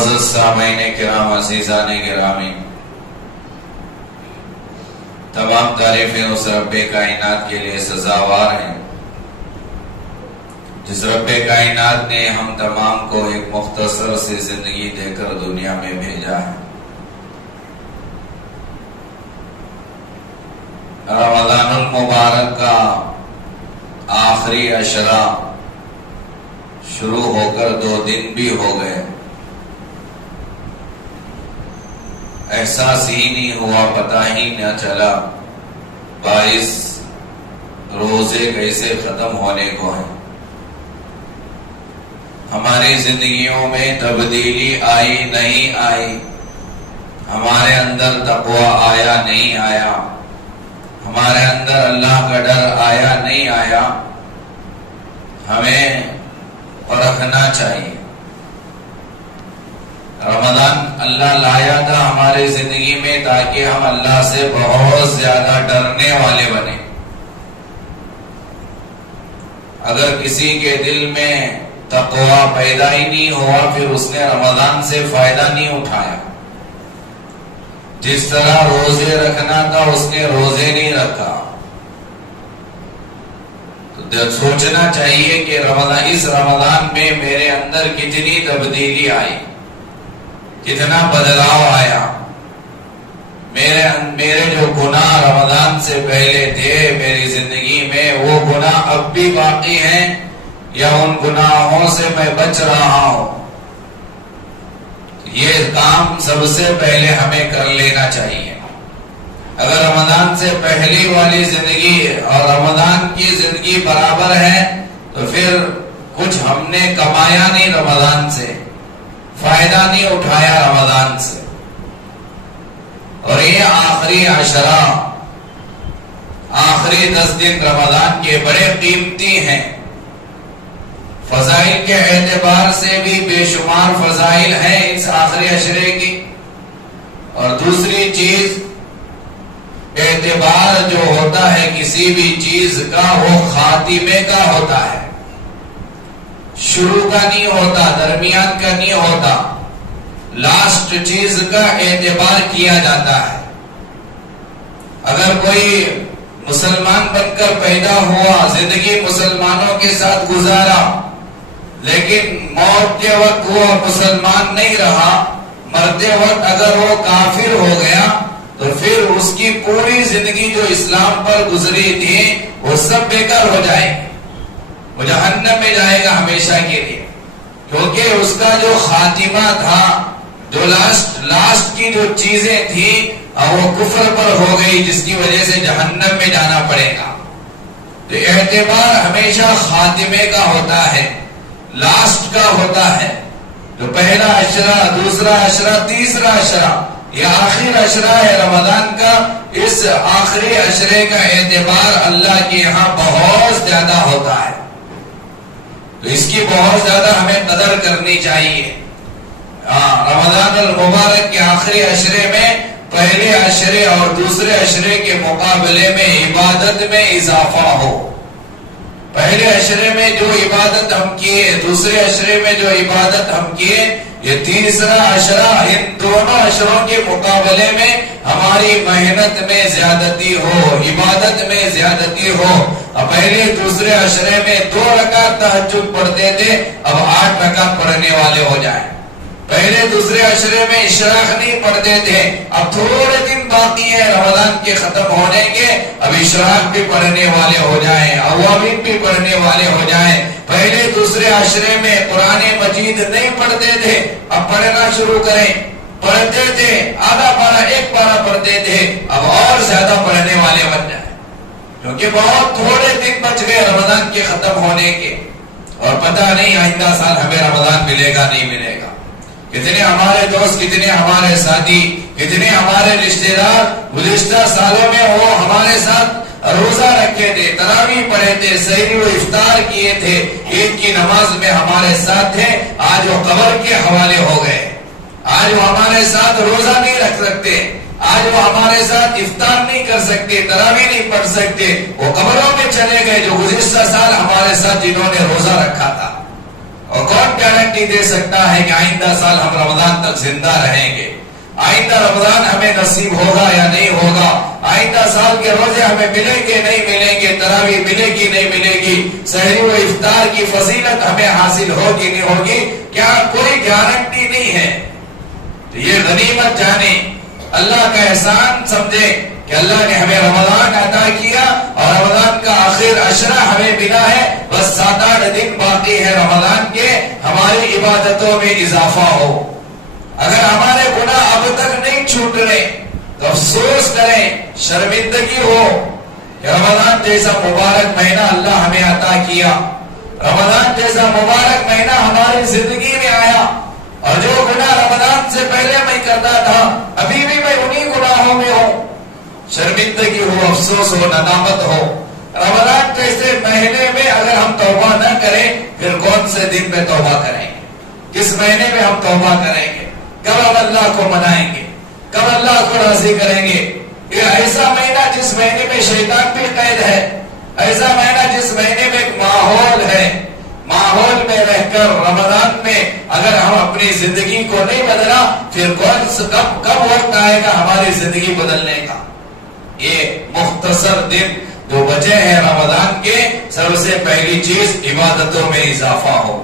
معزز سامعین کرام، عزیزان گرامی، تمام تعریفیں اس رب کائنات کے لیے سزاوار ہیں جس رب کائنات نے ہم تمام کو ایک مختصر سی زندگی دے کر دنیا میں بھیجا ہے۔ رمضان المبارک کا آخری عشرہ شروع ہو کر 2 دن بھی ہو گئے، احساس ہی نہیں ہوا، پتہ ہی نہ چلا 22 روزے کیسے ختم ہونے کو ہیں۔ ہماری زندگیوں میں تبدیلی آئی نہیں آئی، ہمارے اندر تقوی آیا نہیں آیا، ہمارے اندر اللہ کا ڈر آیا نہیں آیا، ہمیں پرکھنا چاہیے۔ رمضان اللہ لایا تھا ہماری زندگی میں تاکہ ہم اللہ سے بہت زیادہ ڈرنے والے بنے۔ اگر کسی کے دل میں تقوی پیدا ہی نہیں ہوا، پھر اس نے رمضان سے فائدہ نہیں اٹھایا۔ جس طرح روزے رکھنا تھا اس نے روزے نہیں رکھا۔ تو سوچنا چاہیے کہ اس رمضان میں میرے اندر کتنی تبدیلی آئی، کتنا بدلاؤ آیا۔ میرے جو گناہ رمضان سے پہلے تھے میری زندگی میں، وہ گناہ اب بھی باقی ہیں یا ان گناہوں سے میں بچ رہا ہوں؟ یہ کام سب سے پہلے ہمیں کر لینا چاہیے۔ اگر رمضان سے پہلی والی زندگی اور رمضان کی زندگی برابر ہے تو پھر کچھ ہم نے کمایا نہیں، رمضان سے فائدہ نہیں اٹھایا رمضان سے۔ اور یہ آخری عشرہ، آخری 10 دن رمضان کے بڑے قیمتی ہیں۔ فضائل کے اعتبار سے بھی بے شمار فضائل ہیں اس آخری عشرے کی، اور دوسری چیز اعتبار جو ہوتا ہے کسی بھی چیز کا، وہ خاتمے کا ہوتا ہے، شروع کا نہیں ہوتا، درمیان کا نہیں ہوتا، لاسٹ چیز کا اعتبار کیا جاتا ہے۔ اگر کوئی مسلمان بن کر پیدا ہوا، زندگی مسلمانوں کے ساتھ گزارا، لیکن موت کے وقت وہ مسلمان نہیں رہا، مرتے وقت اگر وہ کافر ہو گیا تو پھر اس کی پوری زندگی جو اسلام پر گزری تھی وہ سب بیکار ہو جائے گی، وہ جہنم میں جائے گا ہمیشہ کے لیے، کیونکہ اس کا جو خاتمہ تھا، جو لاسٹ کی جو چیزیں تھیں وہ کفر پر ہو گئی، جس کی وجہ سے جہنم میں جانا پڑے گا۔ تو اعتبار ہمیشہ خاتمے کا ہوتا ہے، لاسٹ کا ہوتا ہے۔ جو پہلا عشرہ، دوسرا عشرہ، تیسرا عشرہ، یہ آخری عشرہ ہے رمضان کا، اس آخری عشرے کا اعتبار اللہ کے یہاں بہت زیادہ ہوتا ہے، تو اس کی بہت زیادہ ہمیں قدر کرنی چاہیے۔ رمضان المبارک کے آخری عشرے میں پہلے عشرے اور دوسرے عشرے کے مقابلے میں عبادت میں اضافہ ہو۔ پہلے عشرے میں جو عبادت ہم کیے، دوسرے عشرے میں جو عبادت ہم کیے، یہ تیسرا عشرہ ان دونوں عشروں کے مقابلے میں ہماری محنت میں زیادتی ہو، عبادت میں زیادتی ہو۔ اب پہلے دوسرے عشرے میں 2 رکعت تہجد پڑھتے تھے، اب 8 رکعت پڑھنے والے ہو جائیں۔ پہلے دوسرے عشرے میں اشراق نہیں پڑھتے تھے، اب تھوڑے دن باقی ہیں رمضان کے ختم ہونے کے، اب اشراق بھی پڑھنے والے ہو جائیں، اوابین بھی پڑھنے والے ہو جائیں۔ پہلے دوسرے عشرے میں قرآن مجید نہیں پڑھتے تھے، اب پڑھنا شروع کریں۔ پڑھتے تھے، آدھا پارہ 1 پارہ پڑھتے تھے، اب اور زیادہ پڑھنے والے بن جائیں، کیونکہ بہت تھوڑے دن بچ گئے رمضان کے ختم ہونے کے، اور پتہ نہیں آئندہ سال ہمیں رمضان ملے گا نہیں ملے گا۔ کتنے ہمارے دوست، کتنے ہمارے ساتھی، کتنے ہمارے رشتہ دار گزشتہ سالوں میں وہ ہمارے ساتھ روزہ رکھے تھے، تراویح پڑھے تھے، سحری و افطار کیے تھے، عید کی نماز میں ہمارے ساتھ تھے، آج وہ قبر کے حوالے ہو گئے۔ آج وہ ہمارے ساتھ روزہ نہیں رکھ سکتے، آج وہ ہمارے ساتھ افطار نہیں کر سکتے، تراویح نہیں پڑھ سکتے، وہ قبروں میں چلے گئے جو گزشتہ سال ہمارے ساتھ جنہوں نے روزہ رکھا تھا۔ اور کون پیارے گارنٹی دے سکتا ہے کہ آئندہ سال ہم رمضان تک زندہ رہیں گے، آئندہ رمضان ہمیں نصیب ہوگا یا نہیں ہوگا، آئندہ سال کے روزے ہمیں ملیں گے نہیں ملیں گے، تراویح ملے گی نہیں ملے گی، سحری و افطار کی فضیلت ہمیں حاصل ہوگی نہیں ہوگی، کیا کوئی گارنٹی نہیں ہے۔ تو یہ غنیمت جانے، اللہ کا احسان سمجھے کہ اللہ نے ہمیں رمضان عطا کیا اور رمضان کا آخر عشرہ ہمیں ملا ہے، بس 7-8 دن باقی ہے رمضان کے، ہماری عبادتوں میں اضافہ ہو۔ اگر ہمارے گناہ اب تک نہیں چھوٹ رہے تو افسوس کریں، شرمندگی ہو کہ رمضان جیسا مبارک مہینہ اللہ ہمیں عطا کیا، رمضان جیسا مبارک مہینہ ہماری زندگی میں آیا، اور جو گناہ رمضان سے پہلے میں کرتا تھا ابھی بھی میں انہی گناہوں میں ہوں۔ شرمندگی ہو، افسوس ہو، ندامت ہو۔ رمضان جیسے مہینے میں اگر ہم توبہ نہ کریں پھر کون سے دن میں توبہ کریں گے؟ کس مہینے میں ہم توبہ کریں گے؟ کب ہم اللہ کو منائیں گے؟ کب اللہ کو راضی کریں گے؟ یہ ایسا مہینہ جس مہینے میں شیطان بھی قید ہے، ایسا مہینہ جس مہینے میں ایک ماحول ہے، ماحول میں رہ کر رمضان میں اگر ہم اپنی زندگی کو نہیں بدلا پھر کب وقت آئے گا ہماری زندگی بدلنے کا؟ یہ مختصر دن جو بچے ہیں رمضان کے، سب سے پہلی چیز عبادتوں میں اضافہ ہو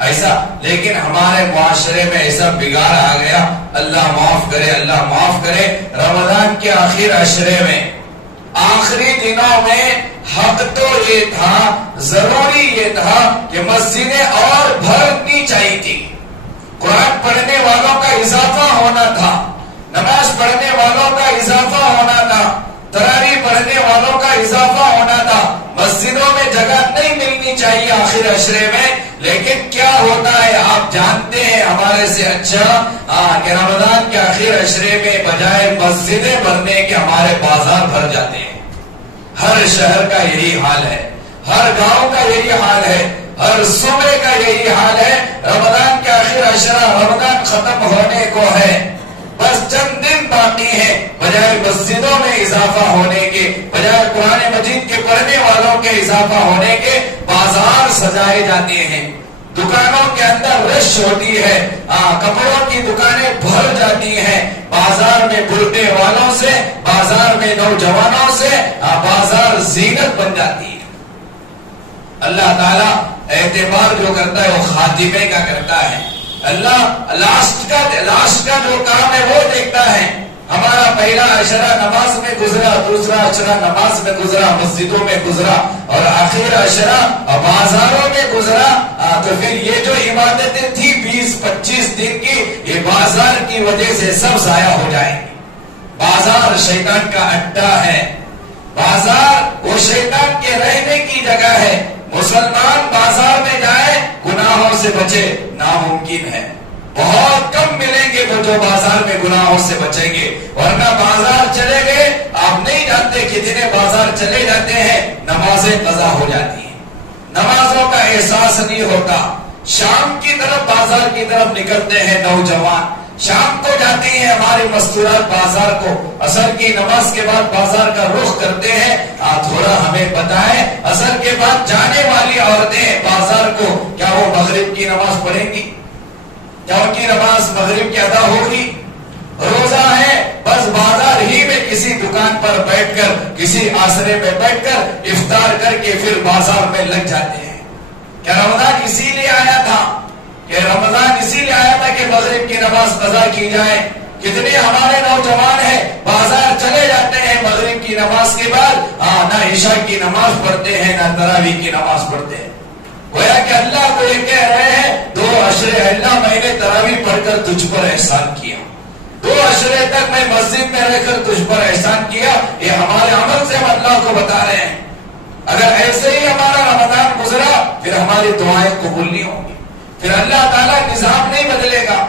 ایسا، لیکن ہمارے معاشرے میں ایسا بگاڑ آ گیا، اللہ معاف کرے، اللہ معاف کرے۔ رمضان کے آخر عشرے میں، آخری دنوں میں حق تو یہ تھا، ضروری یہ تھا کہ مسجدیں اور بھرنی چاہیے تھی، قرآن پڑھنے والوں کا اضافہ ہونا تھا، نماز پڑھنے والوں کا اضافہ ہونا تھا، تراویح پڑھنے والوں کا اضافہ ہونا تھا، مسجدوں میں جگہ نہیں ملنی چاہیے آخر عشرے میں۔ لیکن کیا ہوتا ہے آپ جانتے ہیں ہمارے سے اچھا کہ رمضان کے آخر عشرے میں بجائے مسجدیں بھرنے کے ہمارے بازار بھر جاتے ہیں۔ ہر شہر کا یہی حال ہے، ہر گاؤں کا یہی حال ہے، ہر صوبے کا یہی حال ہے۔ رمضان کے آخر عشرہ، رمضان ختم ہونے کو ہے، بس چند دن باقی ہیں، بجائے مسجدوں میں اضافہ ہونے کے، بجائے قرآن مجید کے پڑھنے والوں کے اضافہ ہونے کے، بازار سجائے جاتے ہیں، دکانوں کے اندر رش ہوتی ہے، کپڑوں کی دکانیں بھر جاتی ہیں، بازار میں بھرنے والوں سے، بازار میں نوجوانوں سے بازار زینت بن جاتی ہے۔ اللہ تعالیٰ اعتبار جو کرتا ہے وہ خاتمے کا کرتا ہے، اللہ لاسٹ کا جو کام ہے وہ دیکھتا ہے۔ ہمارا پہلا عشرہ نماز میں گزرا، دوسرا عشرہ نماز میں گزرا، مسجدوں میں گزرا، اور آخر عشرہ بازاروں میں گزرا، تو پھر یہ جو عبادتیں تھی 20-25 دن کی، یہ بازار کی وجہ سے سب ضائع ہو جائیں گی۔ بازار شیطان کا اڈا ہے، بازار وہ شیطان کے رہنے کی جگہ ہے۔ مسلمان بازار میں جائے گناہوں سے بچے ناممکن ہے، بہت کم ملیں گے وہ جو بازار میں گناہوں سے بچیں گے، ورنہ بازار چلے گئے، آپ نہیں جانتے کتنے بازار چلے جاتے ہیں، نمازیں قضا ہو جاتی ہیں، نمازوں کا احساس نہیں ہوتا۔ شام کی طرف بازار کی طرف نکلتے ہیں نوجوان، شام کو جاتی ہیں ہماری مستورات بازار کو، عصر کی نماز کے بعد بازار کا رخ کرتے ہیں۔ تھوڑا ہمیں بتائیں، عصر کے بعد جانے والی عورتیں بازار کو، کیا وہ مغرب کی نماز پڑھیں گی؟ کیا ان کی نماز مغرب کی ادا ہوگی؟ روزہ ہے، بس بازار ہی میں کسی دکان پر بیٹھ کر، کسی آسرے میں بیٹھ کر افطار کر کے پھر بازار میں لگ جاتے ہیں۔ کیا رمضان اسی لیے آیا تھا؟ کہ رمضان اسی لیے آیا تھا کہ مغرب کی نماز قضا کی جائے؟ کتنے ہمارے نوجوان ہیں بازار چلے جاتے ہیں مغرب کی نماز کے بعد، نہ عشاء کی نماز پڑھتے ہیں نہ تراویح کی نماز پڑھتے ہیں۔ گویا کہ اللہ کو یہ کہہ رہے ہیں 2 عشرے اللہ میں نے تراویح پڑھ کر تجھ پر احسان کیا، 2 عشرے تک میں مسجد میں رہ کر تجھ پر احسان کیا۔ یہ ہمارے عمل سے ہم اللہ کو بتا رہے ہیں۔ اگر ایسے ہی ہمارا رمضان گزرا پھر ہماری دعائیں قبول نہیں ہوں گی، پھر اللہ تعالیٰ نظام نہیں بدلے گا۔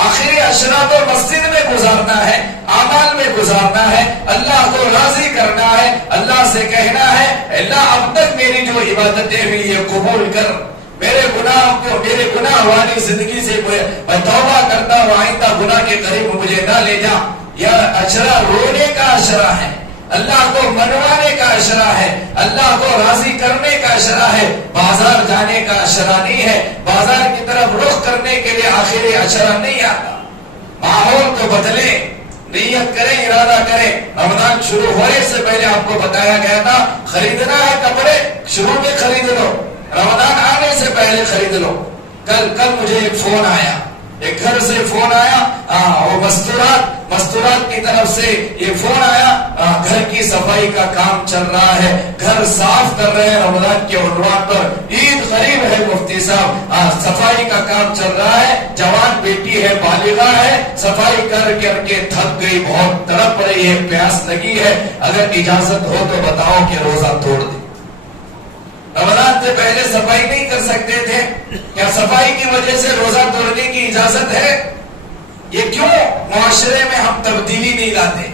آخری عشرہ تو مسجد میں گزارنا ہے، اعمال میں گزارنا ہے، اللہ کو راضی کرنا ہے، اللہ سے کہنا ہے اللہ اب تک میری جو عبادتیں ہوئی یہ قبول کر، میرے گناہ والی زندگی سے میں توبہ کرتا ہوں، آئندہ گناہ کے قریب مجھے نہ لے جا۔ یہ عشرہ رونے کا عشرہ ہے، اللہ کو منوانے کا عشرہ ہے، اللہ کو راضی کرنے کا عشرہ ہے، بازار جانے کا عشرہ نہیں ہے، بازار کی طرف رخ کرنے کے لیے آخری عشرہ نہیں آتا. ماحول کو بدلے، نیت کریں، ارادہ کریں. رمضان شروع ہونے سے پہلے آپ کو بتایا گیا تھا خریدنا ہے کپڑے شروع میں خرید لو، رمضان آنے سے پہلے خرید لو. کل مجھے ایک فون آیا، ایک گھر سے فون آیا، وہ مستورات کی طرف سے یہ فون آیا، گھر کی صفائی کا کام چل رہا ہے، گھر صاف کر رہے ہیں رمضان کے عنوان پر، عید قریب ہے مفتی صاحب، صفائی کا کام چل رہا ہے، جوان بیٹی ہے، بالغہ ہے، صفائی کر کے تھک گئی، بہت تڑپ رہی ہے، پیاس لگی ہے، اگر اجازت ہو تو بتاؤ کہ روزہ توڑ دیں. رمضان سے پہلے صفائی نہیں کر سکتے تھے، کیا صفائی کی وجہ سے روزہ توڑنے کی اجازت ہے؟ یہ کیوں معاشرے میں ہم تبدیلی نہیں لاتے؟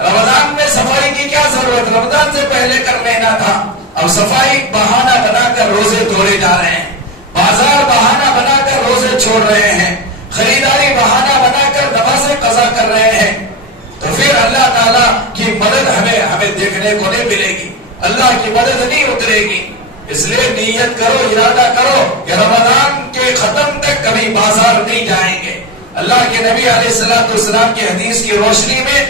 رمضان میں صفائی کی کیا ضرورت؟ رمضان سے پہلے کر لینا تھا. اب صفائی بہانہ بنا کر روزے توڑے جا رہے ہیں، بازار بہانہ بنا کر روزے چھوڑ رہے ہیں، خریداری بہانہ بنا کر نمازیں قضا کر رہے ہیں. تو پھر اللہ تعالیٰ کی مدد ہمیں دیکھنے کو نہیں ملے گی، اللہ کی مدد نہیں اترے گی. اس لیے نیت کرو، ارادہ کرو کہ رمضان کے ختم تک کبھی بازار نہیں جائیں گے. اللہ کے نبی علیہ السلام کی حدیث کی روشنی میں،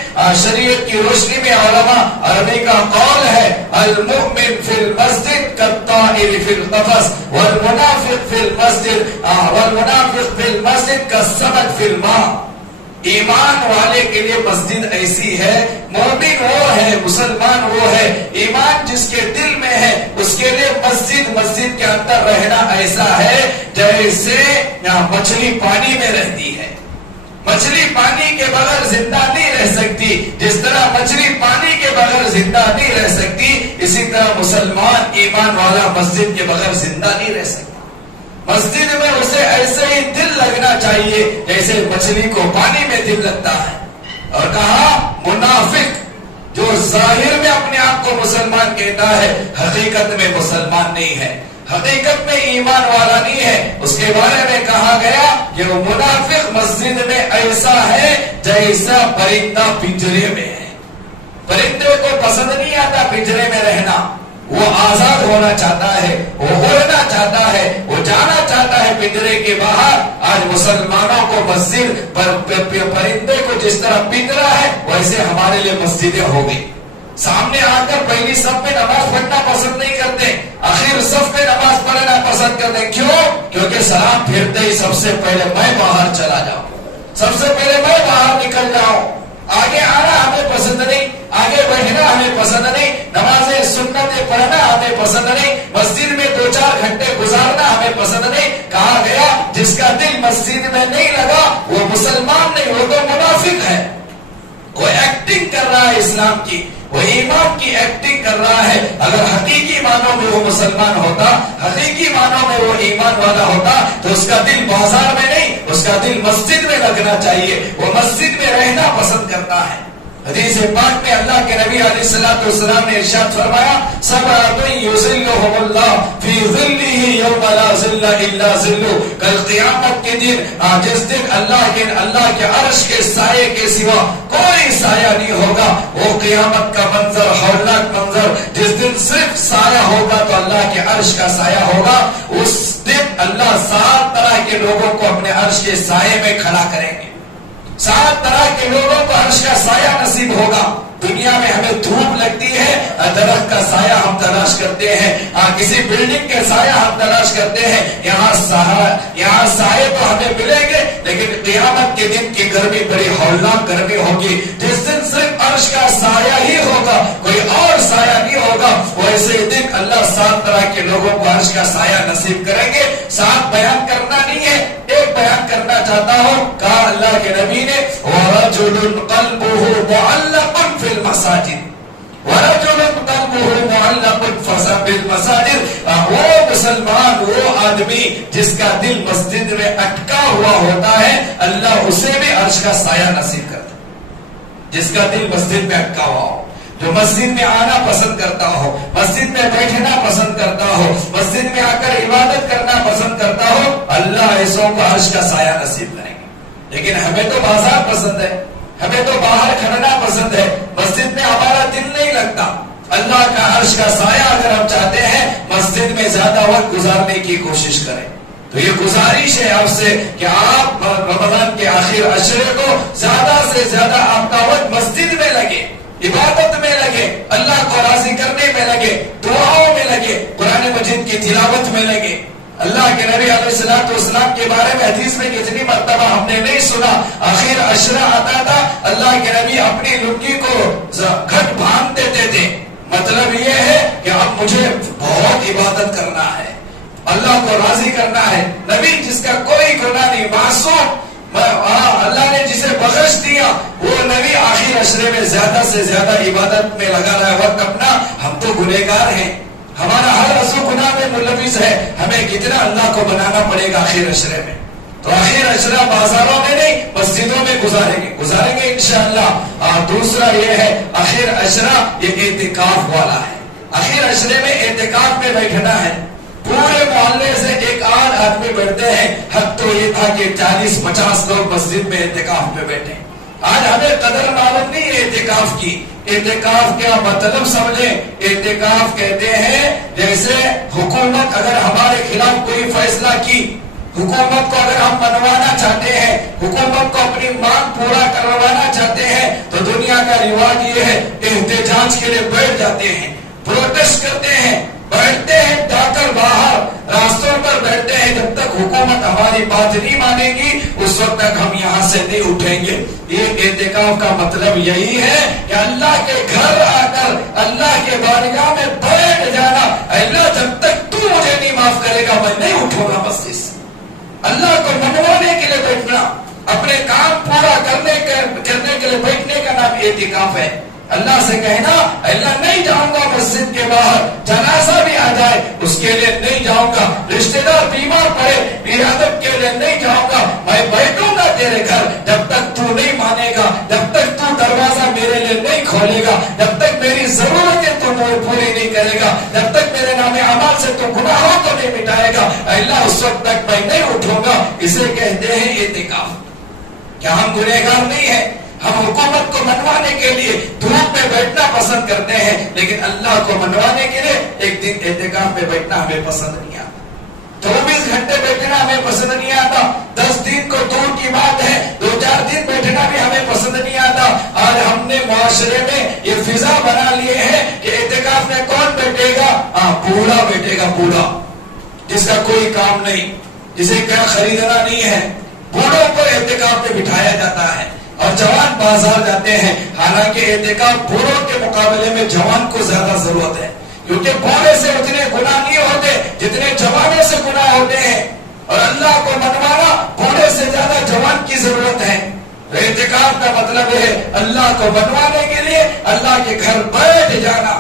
شریعت کی روشنی میں علماء عربی کا قول ہے المؤمن فی المسجد کالطائر فی القفص والمنافق فی المسجد کالسمک فی الماء. ایمان والے کے لیے مسجد ایسی ہے، مومن وہ ہے، مسلمان وہ ہے، ایمان جس کے دل میں ہے اس کے لیے مسجد کے اندر رہنا ایسا ہے جیسے مچھلی پانی میں رہتی ہے. مچھلی پانی کے بغیر زندہ نہیں رہ سکتی، جس طرح مچھلی پانی کے بغیر زندہ نہیں رہ سکتی، اسی طرح مسلمان ایمان والا مسجد کے بغیر زندہ نہیں رہ سکتا. مسجد میں اسے ایسے ہی دل لگنا چاہیے جیسے مچھلی کو پانی میں دل لگتا ہے. اور کہا منافق جو ظاہر میں اپنے آپ کو مسلمان کہتا ہے، حقیقت میں مسلمان نہیں ہے، حقیقت میں ایمان والا نہیں ہے. اس کے بارے میں کہا گیا کہ وہ منافق مسجد میں ایسا ہے جیسا پرندہ پنجرے میں ہے. پرندے کو پسند نہیں آتا پنجرے میں رہنا، وہ آزاد ہونا چاہتا ہے، وہ اڑنا چاہتا ہے، وہ جانا چاہتا ہے پنجرے کے باہر. آج مسلمانوں کو مسجد پرندے کو جس طرح پنجرا ہے ویسے ہمارے لیے مسجدیں ہو گئی. سامنے آ کر پہلی صف میں نماز پڑھنا پسند نہیں کرتے، آخر صف میں نماز پڑھنا پسند کرتے. کیوں؟ کیونکہ سلام پھرتے ہی سب سے پہلے میں باہر چلا جاؤں، سب سے پہلے میں باہر نکل جاؤں. آگے آنا ہمیں پسند نہیں، آگے بیٹھنا ہمیں پسند نہیں، نمازیں سنتیں پڑھنا ہمیں پسند نہیں، مسجد میں 2-4 گھنٹے گزارنا ہمیں پسند نہیں. کہا گیا جس کا دل مسجد میں نہیں لگا وہ مسلمان نہیں، وہ تو منافق ہے. وہ ایکٹنگ کر رہا ہے اسلام کی، وہ ایمان کی ایکٹنگ کر رہا ہے. اگر حقیقی معنوں میں وہ مسلمان ہوتا، حقیقی معنوں میں وہ ایمان والا ہوتا تو اس کا دل بازار میں نہیں، اس کا دل مسجد میں لگنا چاہیے، وہ مسجد میں رہنا پسند کرتا ہے. حدیث پاک میں اللہ کے نبی علیہ السلام نے ارشاد فرمایا سبعۃ یظلھم اللہ فی ظلہ یوم لا ظل الا ظلہ. کل قیامت کے دن، جس دن اللہ کے عرش کے سائے کے سوا کوئی سایہ نہیں ہوگا، وہ قیامت کا منظر، ہولناک منظر، جس دن صرف سایہ ہوگا تو اللہ کے عرش کا سایہ ہوگا. اس دن اللہ 7 طرح کے لوگوں کو اپنے عرش کے سائے میں کھڑا کریں گے. 7 طرح کے لوگوں کو عرش کا سایہ نصیب ہوگا. دنیا میں ہمیں دھوپ لگتی ہے، درخت کا سایہ ہم تلاش کرتے ہیں، کسی بلڈنگ کے سایہ ہم تلاش کرتے ہیں، یہاں سایے تو ہمیں ملیں گے، لیکن قیامت کے دن کی گرمی بڑی ہولناک گرمی ہوگی، جس دن صرف عرش کا سایہ ہی ہوگا، کوئی اور سایہ نہیں ہوگا. ویسے دن اللہ 7 طرح کے لوگوں کو عرش کا سایہ نصیب کریں گے. 7 بیان کرنا نہیں ہے، ایک بیان کرنا چاہتا ہوں. کہا اللہ کے نبی نے وَرَجُلٌ قَلْبُهُ مُعَلَّقٌ فِي الْمَسَاجِدِ وَرَجُلٌ قَلْبُهُ مُعَلَّقٌ فِي الْمَسَاجِدِ. وہ مسلمان، وہ آدمی جس کا دل مسجد میں اٹکا ہوا ہوتا ہے، اللہ اسے بھی عرش کا سایہ نصیب کرتا ہے. جس کا دل مسجد میں اٹکا ہوا ہو، جو مسجد میں آنا پسند کرتا ہو، مسجد میں بیٹھنا پسند کرتا ہو، مسجد میں آ کر عبادت کرنا پسند کرتا ہو، اللہ ایسوں کو عرش کا سایہ نصیب کریں گے. لیکن ہمیں تو بازار پسند ہے، ہمیں تو باہر کھڑنا پسند ہے، مسجد میں ہمارا دل نہیں لگتا. اللہ کا عرش کا سایہ اگر ہم چاہتے ہیں، مسجد میں زیادہ وقت گزارنے کی کوشش کریں. تو یہ گزارش ہے آپ سے کہ آپ رمضان کے آخر عشرے کو زیادہ سے زیادہ آپ کا وقت مسجد میں لگے، عبادت میں لگے، اللہ کو راضی کرنے میں لگے، دعاؤں میں لگے، قرآن مجید کی تلاوت میں لگے۔ اللہ کے نبی علیہ الصلوۃ والسلام کے بارے میں حدیث میں کتنی مرتبہ ہم نے نہیں سنا، آخر عشرہ آتا تھا اللہ کے نبی اپنی لنگی کو گھٹ باندھ دیتے تھے۔ مطلب یہ ہے کہ اب مجھے بہت عبادت کرنا ہے، اللہ کو راضی کرنا ہے۔ نبی جس کا کوئی گناہ نہیں، معصوم، اللہ نے جسے بخش دیا، وہ نبی آخر عشرے میں زیادہ سے زیادہ عبادت میں لگا رہا ہے وقت اپنا۔ ہم تو گنہگار ہیں، ہمارا ہر عضو گناہ میں ملوث ہے، ہمیں کتنا اللہ کو بنانا پڑے گا آخر عشرے میں۔ تو آخر عشرہ بازاروں میں نہیں، مسجدوں میں گزاریں گے انشاءاللہ۔ اور دوسرا یہ ہے آخر عشرہ یہ اعتکاف والا ہے۔ آخر عشرے میں اعتکاف میں بیٹھنا ہے۔ پورے محلے سے ایک آدھ آدمی بیٹھتے ہیں، حق تو یہ تھا کہ 40-50 لوگ مسجد میں اعتکاف میں بیٹھے۔ آج ہمیں قدر معلوم نہیں ہے اعتکاف کی۔ اعتکاف کیا مطلب سمجھیں؟ اعتکاف کہتے ہیں جیسے حکومت اگر ہمارے خلاف کوئی فیصلہ کی، حکومت کو اگر ہم منوانا چاہتے ہیں، حکومت کو اپنی مانگ پورا کروانا چاہتے ہیں، تو دنیا کا رواج یہ ہے احتجاج کے لیے بیٹھ جاتے ہیں، پروٹیسٹ کرتے ہیں، بیٹھتے ہیں جا کر باہر راستوں پر بیٹھتے ہیں۔ جب تک حکومت ہماری بات نہیں مانے گی اس وقت تک ہم یہاں سے نہیں اٹھیں گے۔ یہ اعتکاف کا مطلب یہی ہے کہ اللہ کے گھر آ کر اللہ کے بارگاہ میں بیٹھ جانا۔ اللہ جب تک تو مجھے نہیں معاف کرے گا میں نہیں اٹھوں گا مسجد سے۔ اللہ کو منوانے کے لیے بیٹھنا، اپنے کام پورا کرنے کے لیے بیٹھنے کا نام اعتکاف ہے۔ اللہ سے کہنا اللہ نہیں جاؤں گا مسجد کے باہر، جنازہ بھی آ جائے اس کے لیے نہیں جاؤں گا، رشتہ دار بیمار پڑے عیادت کے لیے نہیں جاؤں گا، میں بیٹھوں گا تیرے گھر جب تک تو نہیں مانے گا، جب تک تو دروازہ میرے لیے نہیں کھولے گا، جب تک میری ضرورتیں تو پوری نہیں کرے گا، جب تک میرے نام اعمال سے تو گناہوں کو نہیں مٹائے گا، اللہ اس وقت تک میں نہیں اٹھوں گا۔ اسے کہتے ہیں اعتکاف۔ کیا ہم گنہگار نہیں ہیں؟ ہم حکومت کو منوانے کے لیے دھوپ میں بیٹھنا پسند کرتے ہیں، لیکن اللہ کو منوانے کے لیے ایک دن اعتکاف میں بیٹھنا ہمیں پسند نہیں آتا، 24 گھنٹے بیٹھنا ہمیں پسند نہیں آتا، 10 دن کو دور کی بات ہے 2-4 دن بیٹھنا بھی ہمیں پسند نہیں آتا۔ آج ہم نے معاشرے میں یہ فضا بنا لیے ہیں کہ اعتکاف میں کون بیٹھے گا؟ بوڑھا بیٹھے گا، بوڑھا جس کا کوئی کام نہیں، جسے کیا خریدنا نہیں ہے، بوڑھوں کو اعتکاف میں بٹھایا جاتا ہے۔ اور جوان بازار جاتے ہیں، حالانکہ اعتکاف بوڑھوں کے مقابلے میں جوان کو زیادہ ضرورت ہے، کیونکہ بوڑھے سے اتنے گناہ نہیں ہوتے جتنے جوانوں سے گناہ ہوتے ہیں، اور اللہ کو منوانا بوڑھے سے زیادہ جوان کی ضرورت ہے۔ اعتکاف کا مطلب ہے اللہ کو منوانے کے لیے اللہ کے گھر بیٹھ جانا۔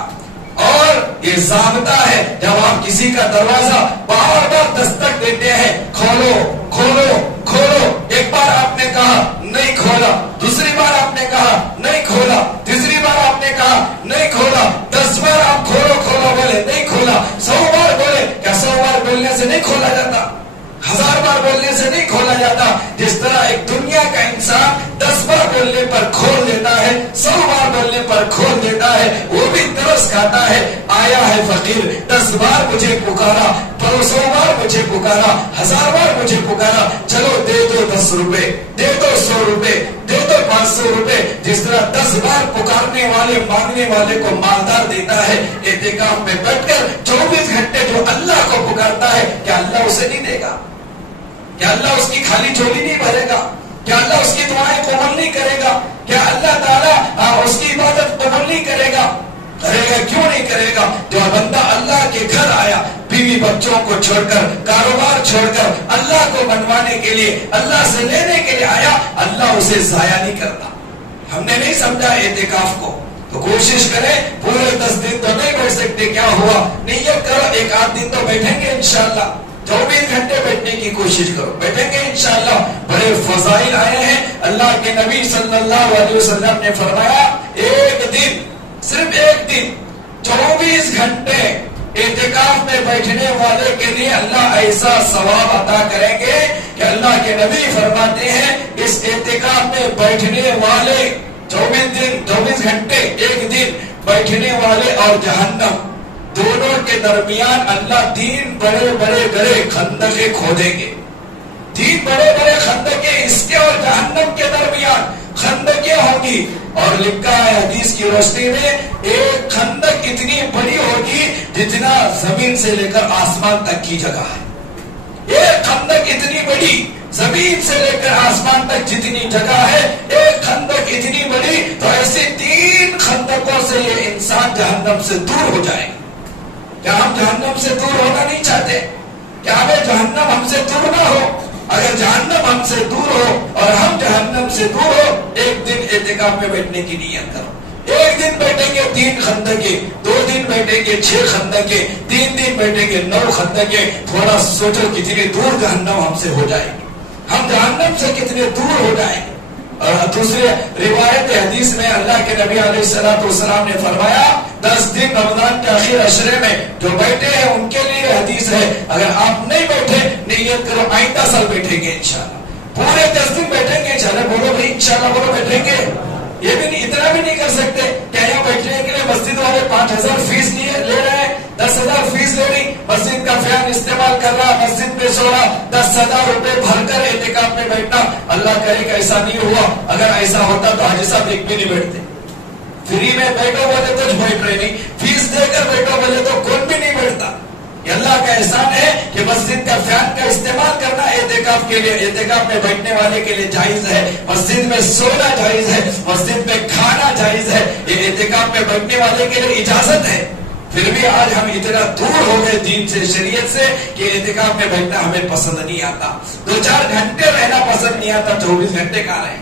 اور یہ ضابطہ ہے جب آپ کسی کا دروازہ بار بار دستک دیتے ہیں، کھولو کھولو کھولو، ایک بار آپ نے کہا نہیں کھولا، دوسری بار آپ نے کہا نہیں کھولا، تیسری بار آپ نے کہا نہیں کھولا، 10 بار آپ کھولو کھولو بولے نہیں کھولا، 100 بار بولے، کیا 100 بار بولنے سے نہیں کھولا جاتا؟ 1000 بار بولنے سے نہیں کھولا جاتا؟ جس طرح ایک دنیا کا انسان 10 بار بولنے پر کھول دیتا ہے، 100 بار بولنے پر کھول دیتا ہے، وہ بھی ترس کھاتا ہے۔ آیا ہے فقیر 10 بار مجھے پکارا، 100 بار مجھے پکارا، 1000 بار مجھے پکارا، چلو دے دو 10 روپے، دے دو 100 روپے، دے دو 500 روپے۔ جس طرح 10 بار پکارنے والے مانگنے والے کو مالدار دیتا ہے، اعتکاف میں بیٹھ کر 24 گھنٹے جو اللہ کو پکارتا ہے، کیا اللہ اسے نہیں دے گا؟ کیا اللہ اس کی خالی جھولی نہیں بھرے گا؟ کیا اللہ اس کی دعائیں قبول نہیں کرے گا؟ کیا اللہ تعالیٰ اس کی عبادت قبول نہیں کرے گا؟ کرے گا، کیوں نہیں کرے گا؟ جو بندہ اللہ کے گھر آیا، بیوی بچوں کو چھوڑ کر، کاروبار چھوڑ کر، اللہ کو منوانے کے لیے، اللہ سے لینے کے لیے آیا، اللہ اسے ضائع نہیں کرتا۔ ہم نے نہیں سمجھا اعتکاف کو، تو کوشش کریں پورے 10 دن تو نہیں بیٹھ سکتے، کیا ہوا؟ نیت کرو 1-8 دن تو بیٹھیں گے انشاءاللہ، 24 گھنٹے بیٹھنے کی کوشش کرو، بیٹھیں گے انشاءاللہ۔ بڑے فضائل آئے ہیں، اللہ کے نبی صلی اللہ علیہ وسلم نے فرمایا ایک دن، صرف ایک دن 24 گھنٹے اعتکاف میں بیٹھنے والے کے لیے اللہ ایسا ثواب عطا کریں گے کہ اللہ کے نبی فرماتے ہیں اس اعتکاف میں بیٹھنے والے 24 گھنٹے ایک دن بیٹھنے والے اور جہنم دونوں کے درمیان اللہ 3 بڑے بڑے گڑھے خندقیں کھودیں گے. 3 بڑے بڑے خندقیں اس کے اور جہنم کے درمیان خندقیں ہوں گی. اور لکھا ہے حدیث کی روشنی میں ایک خندق اتنی بڑی ہوگی جتنا زمین سے لے کر آسمان تک کی جگہ ہے. ایک خندق اتنی بڑی زمین سے لے کر آسمان تک جتنی جگہ ہے, ایک خندق اتنی بڑی, تو ایسے 3 خندقوں سے یہ انسان جہنم سے دور ہو جائے گا. کیا ہم جہنم سے دور ہونا نہیں چاہتے؟ کیا ہمیں جہنم ہم سے دور نہ ہو؟ اگر جہنم ہم سے دور ہو اور ہم جہنم سے دور ہو, ایک دن اعتکاف میں بیٹھنے کی نیت کرو. ایک دن بیٹھیں گے 3 خندقیں, 2 دن بیٹھیں گے 6 خندقیں, 3 دن بیٹھیں گے 9 خندقیں. تھوڑا سوچو کتنی دور جہنم ہم سے ہو جائے گی, ہم جہنم سے کتنے دور ہو جائیں گے. اور دوسرے روایت حدیث میں اللہ کے نبی علیہ السلام نے فرمایا 10 دن رمضان کے آخر عشرے میں جو بیٹھے ہیں ان کے لیے حدیث ہے. اگر آپ نہیں بیٹھے نیت کرو آئندہ سال بیٹھیں گے انشاءاللہ. پورے 10 دن بیٹھیں گے انشاءاللہ. بولو بھائی انشاءاللہ بولو بیٹھیں گے. یہ بھی نہیں, اتنا بھی نہیں کر سکتے کہ یہاں بیٹھنے کے لیے مسجد والے 5000 فیس لے رہے ہیں, 10,000 فیس لے رہی, مسجد کا فین استعمال کر رہا, مسجد میں سو رہا, 10,000 روپے بھر کر اعتکاف میں بیٹھنا. اللہ کرے کہ ایسا نہیں ہوا. اگر ایسا ہوتا تو حاجی صاحب ایک بھی نہیں بیٹھتے. فری میں بیٹھو بولے تو بیٹھ رہے نہیں, فیس دے کر بیٹھو بولے تو کون بھی نہیں بیٹھتا. یہ اللہ کا احسان ہے کہ مسجد کا فین کا استعمال کرنا اعتکاف کے لیے, اعتکاف میں بیٹھنے والے کے لیے جائز ہے. مسجد میں سونا جائز ہے, مسجد میں کھانا جائز ہے. یہ اعتکاف میں بیٹھنے والے کے لیے اجازت ہے. پھر بھی آج ہم اتنا دور ہو گئے دین سے, شریعت سے, کہ اعتکاف میں بیٹھنا ہمیں پسند نہیں آتا. 2-4 گھنٹے رہنا پسند نہیں آتا, 24 گھنٹے کہاں رہے.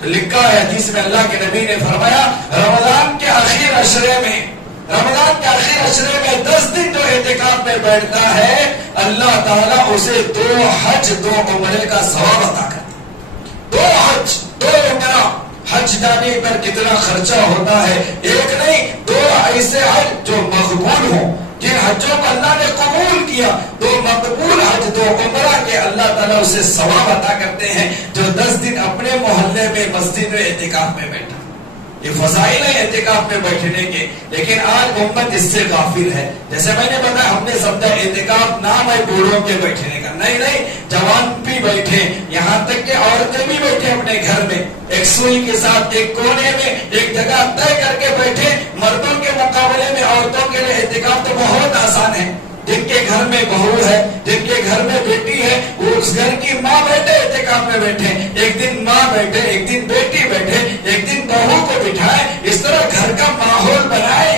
تو لکھا ہے حدیث میں اللہ کے نبی نے فرمایا رمضان کے آخر عشرے میں, رمضان کے آخر عشرے میں 10 دن جو اعتکاف میں بیٹھتا ہے, اللہ تعالیٰ اسے 2 حج 2 عمرے کا ثواب عطا کرتا ہے. 2 حج 2 عمرہ. حج جانے پر کتنا خرچہ ہوتا ہے, ایک نہیں 2 ایسے حج جو مقبول ہوں, جن حجوں کو اللہ نے قبول کیا, 2 مقبول حج 2 عمرہ کے اللہ تعالیٰ اسے ثواب عطا کرتے ہیں جو 10 دن اپنے محلے میں مسجد میں اعتکاف میں بیٹھا. یہ فضائل ہے اعتکاف میں بیٹھنے کے, لیکن آج امت اس سے غافل ہے. جیسے میں نے بتایا, ہم نے سمجھا اعتکاف نام ہے بوڑھوں کے بیٹھنے کا. نہیں, جوان بھی بیٹھے, یہاں تک کہ عورتیں بھی بیٹھے اپنے گھر میں ایک سوئی کے ساتھ, ایک کونے میں ایک جگہ طے کر کے بیٹھے. مردوں کے مقابلے میں عورتوں کے لیے اعتکاف تو بہت آسان ہے. جن کے گھر میں بہو ہے, جن کے گھر میں بیٹی ہے, وہ اس گھر کی ماں بیٹھے اعتکاف میں بیٹھے. ایک دن ماں بیٹھے, ایک دن بیٹی بیٹھے, ایک دن بہو کو بٹھائے. اس طرح گھر کا ماحول بنائے,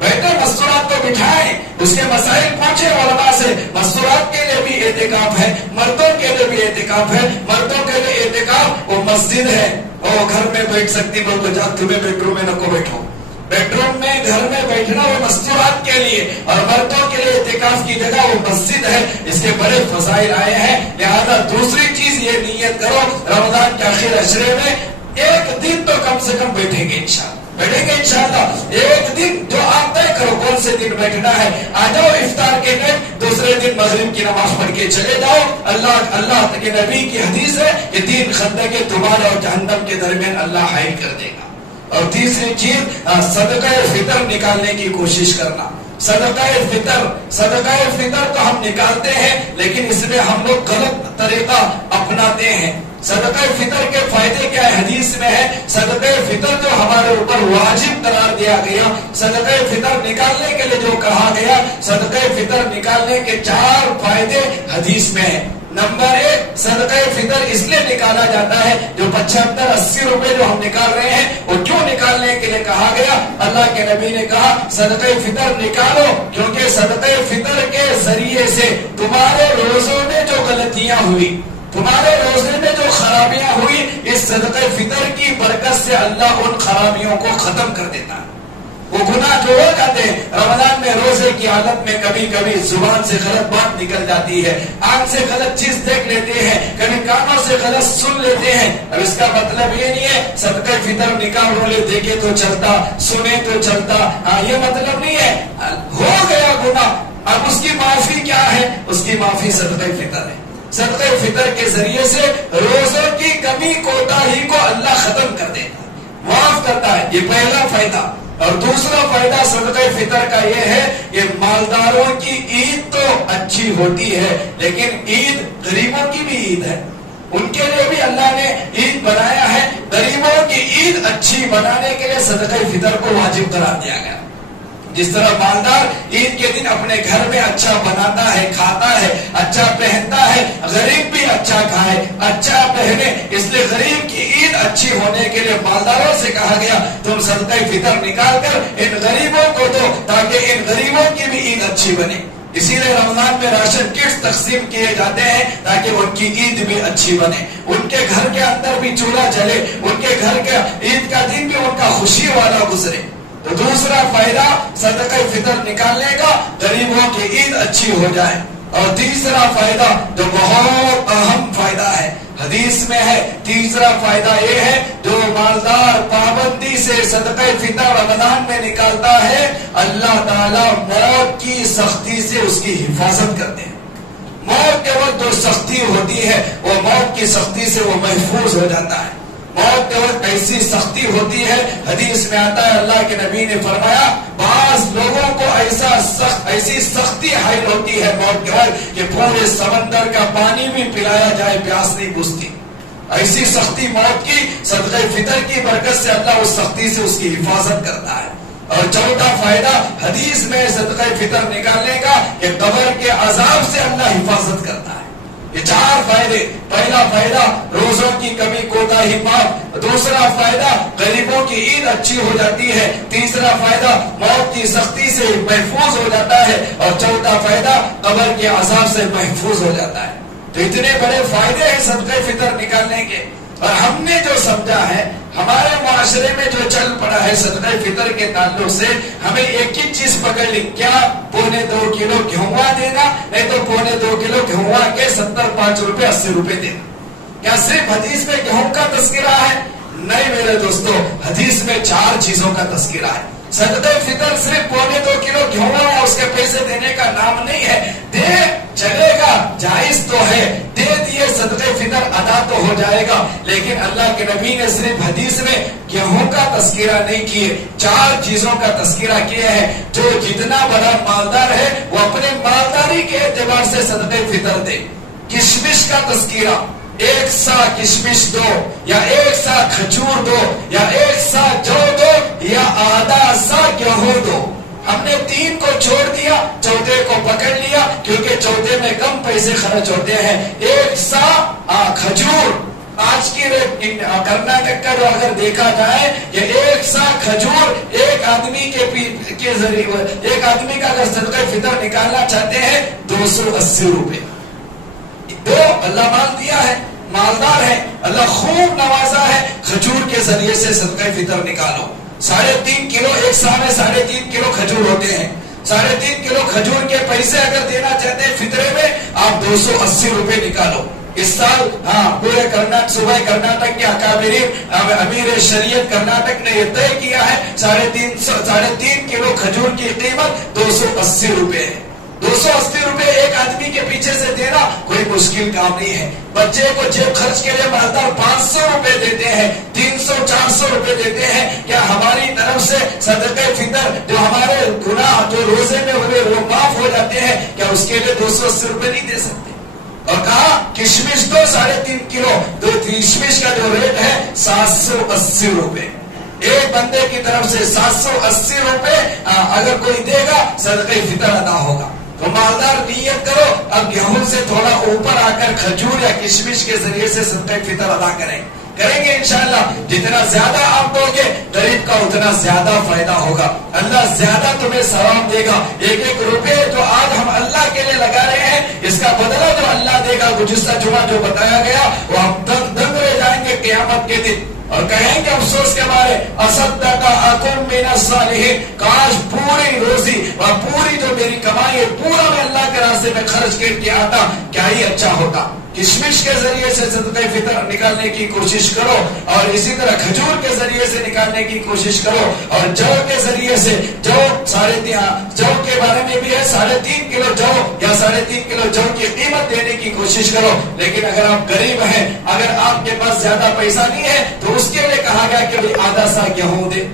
بیٹھے مستورات کو بٹھائے, اس کے مسائل پوچھے علماء سے. مستورات کے لیے بھی اعتکاف ہے, مردوں کے لیے بھی اعتکاف ہے. مردوں کے لیے اعتکاف وہ مسجد ہے, وہ گھر میں بیٹھ سکتی, بول جا تمہیں بیڈ روم میں نکو بیٹھو. بیڈ روم میں گھر میں بیٹھنا وہ مستورات کے لیے, اور مردوں کے لیے اعتکاف کی جگہ وہ مسجد ہے. اس کے بڑے فضائل آئے ہیں. لہذا دوسری چیز یہ نیت کرو, رمضان کے آخر عشرے میں 1 دن تو کم سے کم بیٹھیں گے انشاءاللہ, بیٹھیں گے انشاءاللہ. 1 دن جو آپ طے کرو کون سے دن بیٹھنا ہے. آ جاؤ افطار کے دن, دوسرے دن مغرب کی نماز پڑھ کے چلے جاؤ. اللہ کے نبی کی حدیث ہے کہ 3 خندقیں تمہارے اور جہنم کے درمیان اللہ حائل کر دے گا. اور تیسری چیز صدقہ فطر نکالنے کی کوشش کرنا. صدقہ فطر تو ہم نکالتے ہیں, لیکن اس میں ہم لوگ غلط طریقہ اپناتے ہیں. صدقہ فطر کے فائدے کیا ہے؟ حدیث میں ہے صدقہ فطر جو ہمارے اوپر واجب قرار دیا گیا, صدقہ فطر نکالنے کے لیے جو کہا گیا, صدقہ فطر نکالنے کے 4 فائدے حدیث میں ہیں. نمبر 1, صدقہ فطر اس لیے نکالا جاتا ہے, جو 75-80 روپے جو ہم نکال رہے ہیں وہ کیوں نکالنے کے لیے کہا گیا؟ اللہ کے نبی نے کہا صدقہ فطر نکالو, کیونکہ صدقہ فطر کے ذریعے سے تمہارے روزوں میں جو غلطیاں ہوئی, تمہارے روزے میں جو خرابیاں ہوئی, اس صدقہ فطر کی برکت سے اللہ ان خرابیوں کو ختم کر دیتا ہے. وہ گناہ جو ہو جاتے ہیں رمضان میں روزے کی حالت میں, کبھی کبھی زبان سے غلط بات نکل جاتی ہے, آنکھ سے غلط چیز دیکھ لیتے ہیں, کبھی کانوں سے غلط سن لیتے ہیں. اب اس کا مطلب یہ نہیں ہے صدقہ فطر نکال رو لے, دیکھے تو چلتا, سنے تو چلتا, یہ مطلب نہیں ہے. ہو گیا گناہ, اب اس کی معافی کیا ہے؟ اس کی معافی صدقہ فطر ہے. صدقہ فطر کے ذریعے سے روزوں کی کمی کوتاہی کو اللہ ختم کر دیتا ہے, معاف کرتا ہے. یہ پہلا فائدہ. اور دوسرا فائدہ صدقہ فطر کا یہ ہے کہ مالداروں کی عید تو اچھی ہوتی ہے، لیکن عید غریبوں کی بھی عید ہے، ان کے لیے بھی اللہ نے عید بنایا ہے۔ غریبوں کی عید اچھی بنانے کے لیے صدقہ فطر کو واجب قرار دیا گیا۔ جس طرح مالدار عید کے دن اپنے گھر میں اچھا بناتا ہے، کھاتا ہے، اچھا پہنتا ہے، غریب بھی اچھا کھائے، اچھا پہنے، اس لیے غریب کی عید اچھی ہونے کے لیے مالداروں سے کہا گیا تم صدقہ فطر نکال کر ان غریبوں کو دو تاکہ ان غریبوں کی بھی عید اچھی بنے۔ اسی لیے رمضان میں راشن کٹس تقسیم کیے جاتے ہیں تاکہ ان کی عید بھی اچھی بنے، ان کے گھر کے اندر بھی چولہا جلے، ان کے گھر کا عید کا دن بھی ان کا خوشی والا گزرے۔ تو دوسرا فائدہ صدقہ فطر نکالنے کا غریبوں کی عید اچھی ہو جائے۔ اور تیسرا فائدہ جو بہت اہم فائدہ ہے حدیث میں ہے، تیسرا فائدہ یہ ہے جو مالدار پابندی سے صدقہ فطر رمضان میں نکالتا ہے اللہ تعالیٰ موت کی سختی سے اس کی حفاظت کرتے ہیں۔ موت کے وقت جو سختی ہوتی ہے وہ موت کی سختی سے وہ محفوظ ہو جاتا ہے۔ موت کے وقت ایسی سختی ہوتی ہے، حدیث میں آتا ہے اللہ کے نبی نے فرمایا بعض لوگوں کو ایسی سختی حائل ہوتی ہے موت کے وقت کہ پورے سمندر کا پانی بھی پلایا جائے پیاس نہیں بجھتی۔ ایسی سختی موت کی صدقہ فطر کی برکت سے اللہ اس سختی سے اس کی حفاظت کرتا ہے۔ اور چوتھا فائدہ حدیث میں صدقہ فطر نکالنے کا کہ قبر کے عذاب سے اللہ حفاظت کرتا ہے۔ یہ چار فائدے، پہلا فائدہ روزوں کی کمی کوتاہی معاف، دوسرا فائدہ غریبوں کی عید اچھی ہو جاتی ہے، تیسرا فائدہ موت کی سختی سے محفوظ ہو جاتا ہے، اور چوتھا فائدہ قبر کے عذاب سے محفوظ ہو جاتا ہے۔ تو اتنے بڑے فائدے ہیں صدقہ فطر نکالنے کے، اور ہم نے جو سمجھا ہے ہمارے معاشرے میں جو چل پڑا ہے صدقہ فطر کے تعلق سے ہمیں ایک ہی چیز پکڑ لی، کیا 2.25 کلو گیہوں دینا، نہیں تو 2.25 کلو گیہوں کے 75 روپے 80 روپے دینا۔ کیا صرف حدیث میں گیہوں کا تذکرہ ہے؟ نہیں میرے دوستو، حدیث میں 4 چیزوں کا تذکرہ ہے۔ صدقہ فطر صرف 2.25 کلو گیہوں یا اس کے پیسے دینے کا نام نہیں ہے، دے چلے گا، جائز تو ہے، دے دیے صدقہ فطر ادا تو ہو جائے گا، لیکن اللہ کے نبی نے صرف حدیث میں گیہوں کا تذکرہ نہیں کیے، 4 چیزوں کا تذکرہ کیا ہے۔ جو جتنا بڑا مالدار ہے وہ اپنے مالداری کے اعتبار سے صدقہ فطر دے۔ کشمش کا تذکرہ، 1 سا کشمش دو، یا 1 سا کھجور دو، یا 1 سا جو دو، یا آدھا سا گیہوں دو۔ ہم نے 3 کو چھوڑ دیا، چوتھے کو پکڑ لیا کیونکہ چوتھے میں کم پیسے خرچ ہوتے ہیں۔ 1 سا کھجور، آج کی کرناٹک کا جو اگر دیکھا جائے کہ 1 سا کھجور ایک آدمی کے ذریعے، ایک آدمی کا اگر صدقہ فطر نکالنا چاہتے ہیں 280 روپے دو، اللہ مال دیا ہے، مالدار ہے، اللہ خوب نوازا ہے، کھجور کے ذریعے سے صدقہ فطر نکالو۔ 3.5 کلو، ایک سا میں 3.5 کلو کھجور ہوتے ہیں، 3.5 کلو کھجور کے پیسے اگر دینا چاہتے ہیں فطرے میں آپ 280 روپے نکالو۔ اس سال پورے صوبہ کرناٹک کے اکابرین امیر شریعت کرناٹک نے یہ طے کیا ہے 3.5 کلو کھجور کی قیمت 280 روپے ہے۔ 280 روپے ایک آدمی کے پیچھے سے دینا کوئی مشکل کام نہیں ہے۔ بچے کو جیب خرچ کے لیے مالدار 500 روپے دیتے ہیں، 300-400 روپے دیتے ہیں۔ کیا ہماری طرف سے صدقہ فطر جو ہمارے گناہ جو روزے میں ہوئے وہ معاف ہو جاتے ہیں؟ کیا اس کے لیے 280 روپے نہیں دے سکتے؟ اور کہا کشمش دو 3.5 کلو، تو کشمش کا جو ریٹ ہے 780 روپے۔ ایک بندے کی طرف سے 780 روپے اگر کوئی دے گا صدقہ فطر ادا ہوگا۔ تو مالدار نیت کرو اب گیہوں سے تھوڑا اوپر آ کر کھجور یا کشمش کے ذریعے سے صدقہ فطر ادا کریں گے انشاءاللہ۔ جتنا زیادہ آپ دو گے غریب کا اتنا زیادہ فائدہ ہوگا، اللہ زیادہ تمہیں ثواب دے گا۔ 1-1 روپے جو آج ہم اللہ کے لیے لگا رہے ہیں اس کا بدلہ جو اللہ دے گا، گزشتہ جمعہ جو بتایا گیا وہ ہم دنگ رہ جائیں گے قیامت کے دن اور کہیں گے افسوس کے بارے اصدق اکن من الصالحین، کاش پوری روزی اور پوری جو میری کمائی ہے پورا میں اللہ کے راستے میں خرچ کر کے آتا، کیا ہی اچھا ہوتا۔ کشمش کے ذریعے سے صدقہ فطر نکالنے کی کوشش کرو، اور اسی طرح کھجور کے ذریعے سے نکالنے کی کوشش کرو، اور جو کے ذریعے سے جو کے بارے میں بھی ہے 3.5 کلو جو یا 3.5 کلو جو کی قیمت دینے کی کوشش کرو۔ لیکن اگر آپ غریب ہیں، اگر آپ کے پاس زیادہ پیسہ نہیں ہے تو اس کے لیے کہا گیا کہ آدھا سا گیہوں دے،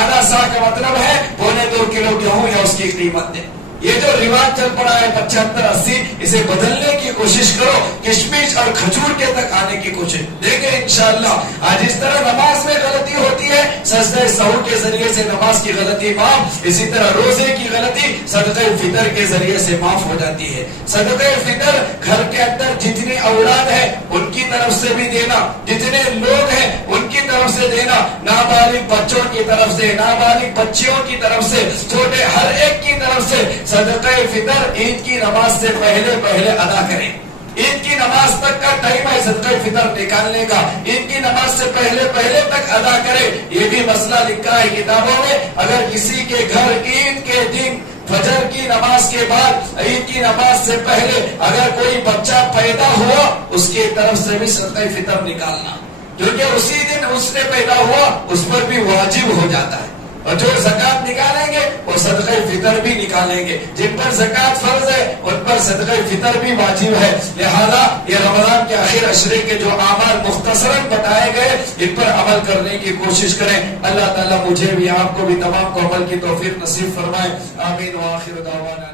آدھا سا کا مطلب ہے 2.25 کلو گیہوں یا اس کی قیمت دے. یہ جو رواج چل پڑا ہے 75-80، اسے بدلنے کی کوشش کرو، کشمش اور کھجور کے تک آنے کی کوشش. دیکھیں انشاءاللہ آج اس طرح نماز میں غلطی ہوتی ہے، سجدہ سہو کے ذریعے سے نماز کی غلطی معاف، اسی طرح روزے کی غلطی صدقہ فطر کے ذریعے سے معاف ہو جاتی ہے. صدقہ فطر گھر کے اندر جتنی اولاد ہے ان کی طرف سے بھی دینا، جتنے لوگ ہیں ان کی طرف سے دینا، نابالغ بچوں کی طرف سے، نابالغ بچیوں کی طرف سے، چھوٹے ہر ایک کی طرف سے صدقہ فطر عید کی نماز سے پہلے ادا کریں. عید کی نماز تک کا ٹائم ہے صدقہ فطر نکالنے کا، عید کی نماز سے پہلے تک ادا کرے. یہ بھی مسئلہ لکھا ہے کتابوں میں، اگر کسی کے گھر عید کے دن فجر کی نماز کے بعد عید کی نماز سے پہلے اگر کوئی بچہ پیدا ہوا اس کی طرف سے بھی صدقہ فطر نکالنا، کیونکہ اسی دن اس نے پیدا ہوا اس پر بھی واجب ہو جاتا ہے. اور جو زکات نکالیں گے وہ صدقہ فطر بھی نکالیں گے. جن پر زکات فرض ہے ان پر صدقہ فطر بھی واجب ہے. لہذا یہ رمضان کے آخر عشرے کے جو اعمال مختصراً بتائے گئے ان پر عمل کرنے کی کوشش کریں. اللہ تعالیٰ مجھے بھی آپ کو بھی تمام کو عمل کی توفیق نصیب فرمائے. آمین. وآخر دعوانا